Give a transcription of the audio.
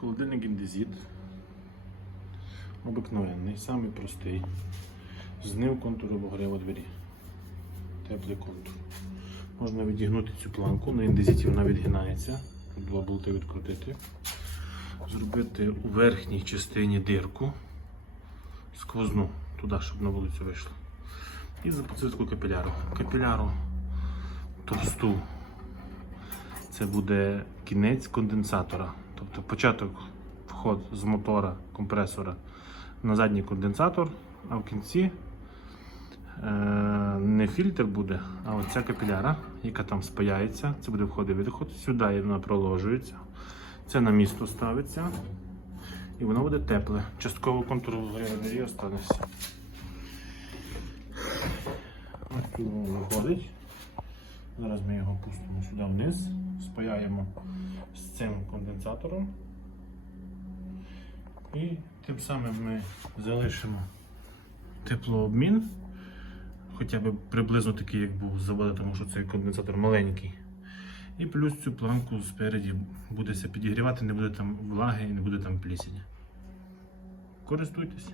Холодильник індезіт. Обикновенний, самий простий. Знив контур обогріву двері. Теплий контур. Можна відігнути цю планку, на індезіті вона відгинається. Тут два болти відкрутити. Зробити у верхній частині дирку сквозну туди, щоб на вулицю вийшло. І запустити капіляру. Капіляру товсту. Це буде кінець конденсатора. Тобто початок вход з мотора компресора на задній конденсатор, а в кінці е, не фільтр буде, а оця капіляра, яка там спаяється. Це буде вход і відход. Сюди вона проложується. Це на місто ставиться. І воно буде тепле. Частково контур останеться. Ось тут воно виходить. Зараз ми його пустимо сюди вниз, спаяємо з цим конденсатором. І тим самим ми залишимо теплообмін, хоча б приблизно такий, як був з заводу, тому що цей конденсатор маленький. І плюс цю планку спереді буде підігрівати, не буде там влаги і не буде там плісені. Користуйтесь.